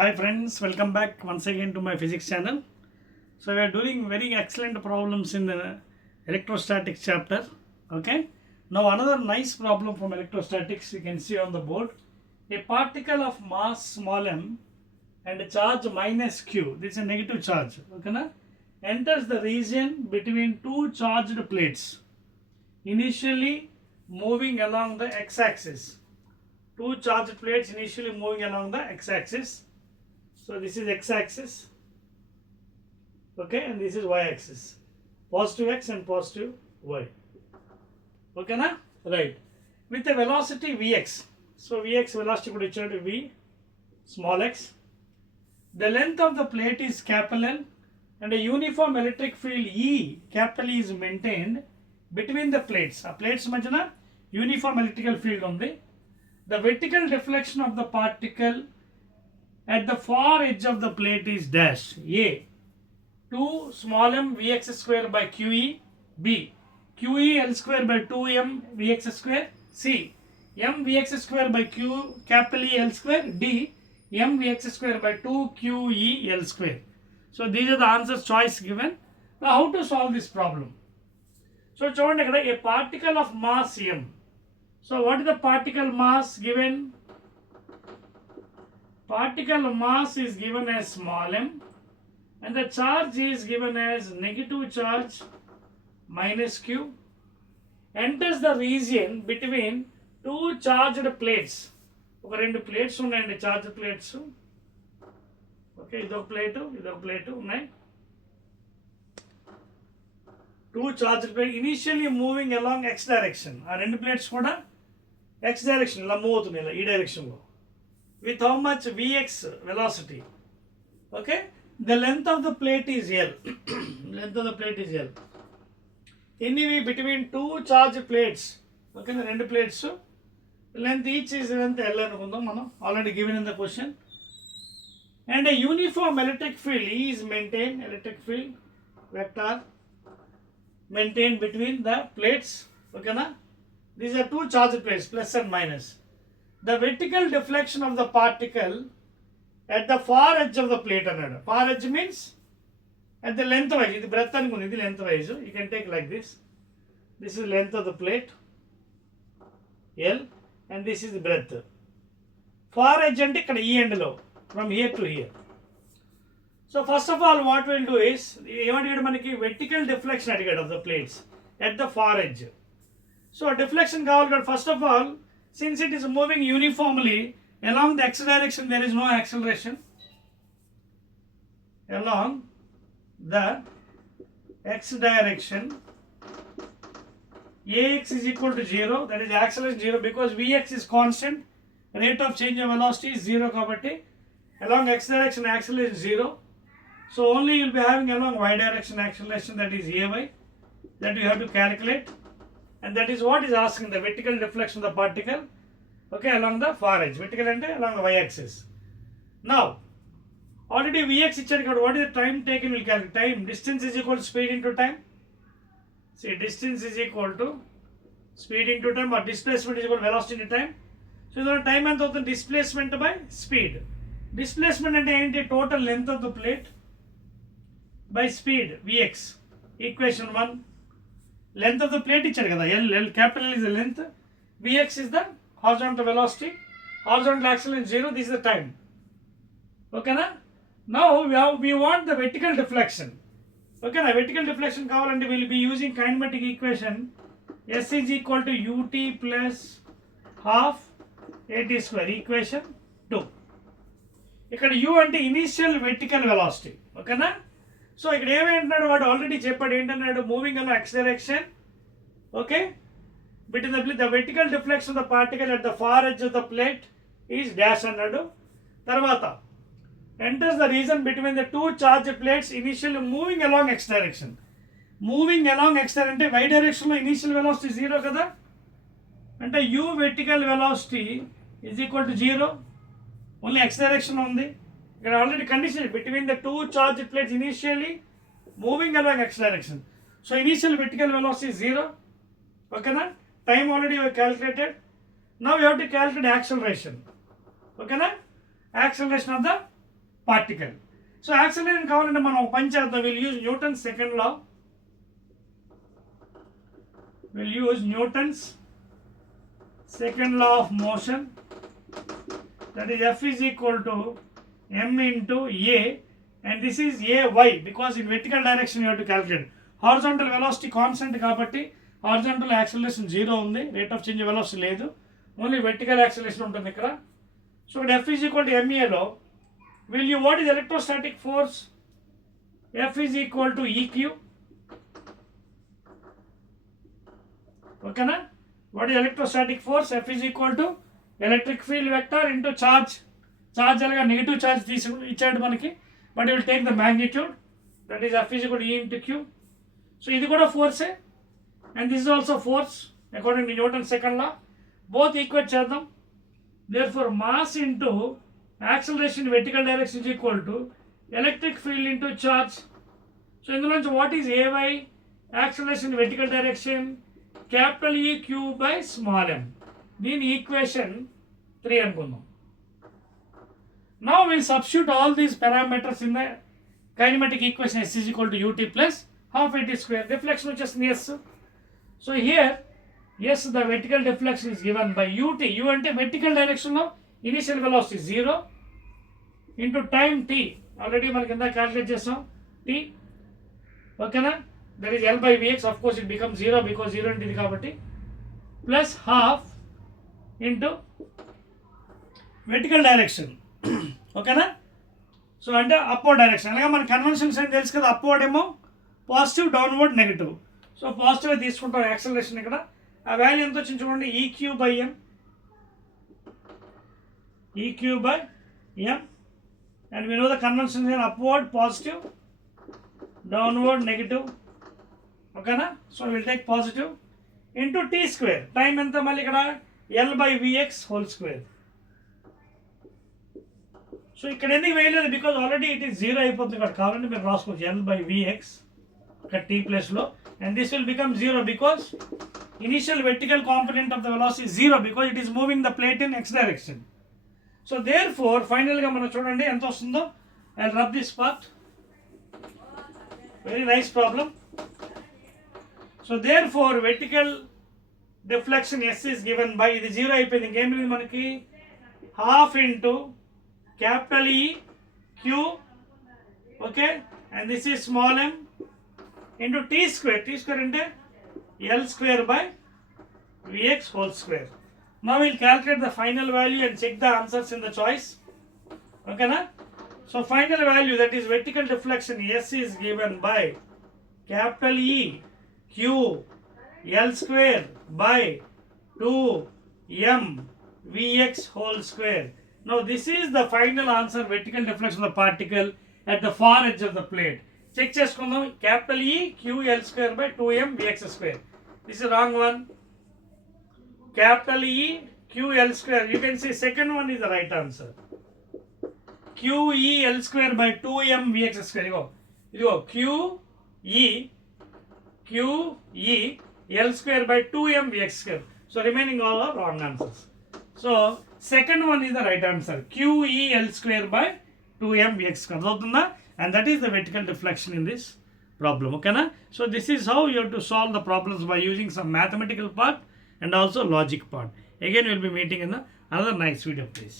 Hi friends, welcome back once again to my physics channel. So we are doing very excellent problems in the electrostatics chapter. Okay. Now another nice problem from electrostatics you can see on the board. A particle of mass small m and a charge minus q, this is a negative charge, okay na, enters the region between two charged plates, initially moving along the x-axis. Two charged plates initially moving along the x-axis. So this is x-axis, okay, and this is y-axis. Positive x and positive y. Okay na? Right. With a velocity vx. So vx velocity could be to v small x. The length of the plate is capital L and a uniform electric field E capital E is maintained between the plates. A plates majana uniform electrical field only. The vertical deflection of the particle at the far edge of the plate is dash. A 2 small m vx square by qe. B qe l square by 2m vx square. C m vx square by q capital E l square. D m vx square by 2 qe l square. So these are the answers choice given. Now how to solve this problem? So చూడండి ఇక్కడ a particle of mass m. So what is the particle mass given? Particle mass is given as small m and the charge is given as negative charge minus q, enters the region between two charged plates. ఒక రెండు plates ఉన్నాయండి, charge plates. Okay, ఇదొక plate ఉన్నాయి. Two charge plate initially moving along X direction. ఆ రెండు plates కూడా X direction ఇలా move అవుతున్నాయి, ఇలా ఈ డైరెక్షన్లో. With how much vx velocity? Okay, the length of the plate is L. Length of the plate is L. Anyway, between two charged plates, okay, the రెండు plates, length each is length L అనుకుందాం మనం, already given in the question. And a uniform electric field E is maintained, electric field vector maintained between the plates. Okay na? These are two charged plates, plus and minus. The vertical deflection of the particle at the far edge of the plate అన్నాడు. Far edge means at the length wise. ఇది breadth అనుకుంది, ఇది length wise. You can take like this. This is length of the plate L and this is the breadth. Far edge అంటే ఇక్కడ ఈ end లో, from here to here. So first of all what we'll do is, ఏమడిగాడు మనకి, vertical deflection అడిగాడు of the plates at the far edge. So deflection కావాలి కదా. First of all, since it is moving uniformly along the x direction, there is no acceleration. Along the x direction, ax is equal to 0, that is acceleration 0, because vx is constant, rate of change of velocity is 0 kabatti along x direction acceleration 0. So only you will be having along y direction acceleration, that is ay, that you have to calculate. And that is what is asking, the vertical deflection of the particle, okay, along the far edge. Vertical ante along the y-axis. Now already vx ichadu kada, what is the time taken, will calculate. Time, distance is equal to speed into time. See, distance is equal to speed into time, or displacement is equal to velocity into time. So the time anta avutundi, displacement by speed. Displacement ante enti, total length of the plate by speed vx. Equation 1. Length of the plate ichadu kada, L capital L is the length, vx is the horizontal velocity, horizontal acceleration 0, this is the time. Okay na? Now we want the vertical deflection. Okay na? Vertical deflection kavalante we will be using kinematic equation S is equal to ut plus half at square, equation 2. ఇక్కడ u అంటే initial vertical velocity. ఓకేనా? So ఇక్కడ ఏమంటున్నాడు, వాడు already చెప్పాడు, ఏంటన్నాడు, moving అలా x direction, okay, between the vertical deflection of the particle at the far edge of the plate is dash అన్నాడు. తర్వాత enters the region between the two charged plates initially moving along x direction. Moving along x direction అంటే y direction లో initial velocity 0 కదా, అంటే u vertical velocity is equal to 0, only x direction ఉంది. ఇక్కడ already condition, between the two charged plates initially moving along x direction. So initial vertical velocity is 0. Okay na? Time already we calculated. Now we have to calculate acceleration. Okay na? Acceleration of the particle. So acceleration కావాలంటే మనం ఒక పని చేద్దాం. We'll use Newton's second law. We'll use Newton's second law of motion. That is F is equal to m into a, and this is ay because in vertical direction you have to calculate. Horizontal velocity constant కాబట్టి horizontal acceleration 0 ఉంది, rate of change velocity లేదు, only vertical acceleration ఉంటుంది ఇక్కడ. So F is equal to ma లో what is electrostatic force? F is equal to eq. Okay na? What is electrostatic force? F is equal to electric field vector into charge. Charge అలాగా negative charge ఇచ్చాడు మనకి, but will take the magnitude, that is F is equal to E into Q. So ఇది కూడా ఫోర్సే, and this is also force according to Newton second law. Both equate చేద్దాం. Therefore mass into acceleration vertical direction is equal to electric field into charge. So ఇందులో నుంచి what is a y? Acceleration vertical direction capital E Q by small M. దీని equation 3 అనుకుందాం. Now we'll substitute all these parameters in the kinematic equation. S is equal to ut plus half at square. Deflection which is yes. So here, yes, the vertical deflection is given by ut. U ante vertical direction of initial velocity 0 into time t. Already మనకి ఎంత calculate చేసాం t. Okay na? That is L by Vx. Of course it becomes 0 because 0 into ఇది కాబట్టి, plus half into vertical direction. ఓకేనా? So అంటే upward direction. అలాగే మన conventions ఏం తెలుసు కదా, అప్వర్డ్ ఏమో positive, downward negative. So positive తీసుకుంటాం యాక్సలరేషన్. ఇక్కడ ఆ వాల్యూ ఎంత వచ్చింది చూడండి, EQ by M, EQ by M. And we know the conventions ఏం అప్వర్డ్ పాజిటివ్, డౌన్వర్డ్ నెగిటివ్. ఓకేనా? So will take positive into T square. Time ఎంత మళ్ళీ ఇక్కడ L by V X whole square. So ఇక్కడ ఎందుకు వేయలేదు, బికాజ్ ఆల్రెడీ ఇట్ ఈస్ 0 అయిపోతుంది ఇక్కడ. కావాలంటే మీరు రాసుకోవచ్చు ఎల్ బై విఎక్స్ ఇక్కడ టీ ప్లేస్లో, and this will become 0 because initial vertical component of the velocity 0 because it is moving the plate in X direction. So therefore ఫైనల్గా మనం చూడండి ఎంత వస్తుందో. I rub this part. Very nice problem. So therefore vertical deflection S is given by, ఇది 0 అయిపోయింది, ఇంకేం లేదు మనకి, half into capital E Q, okay, and this is small m into t square. T square into L square by Vx whole square. Now we'll calculate the final value and check the answers in the choice. Okay na? So final value, that is vertical deflection S is given by capital E Q L square by 2m Vx whole square. Now this is the final answer, vertical deflection of the particle at the far edge of the plate. Check చేసుకుందాం. capital E Q L square by 2m Vx square. This is the wrong one. Capital E Q L square. You can see second one is the right answer. Q E L square by 2m Vx square. ఇదిగో Q E L square by 2m Vx square. So remaining all are wrong answers. So second one is the right answer, QEL square by 2m Vx square. And that is the vertical deflection in this problem. Okay na? So this is how you have to solve the problems, by using some mathematical part and also logic part. Again we will be meeting in another nice video, please.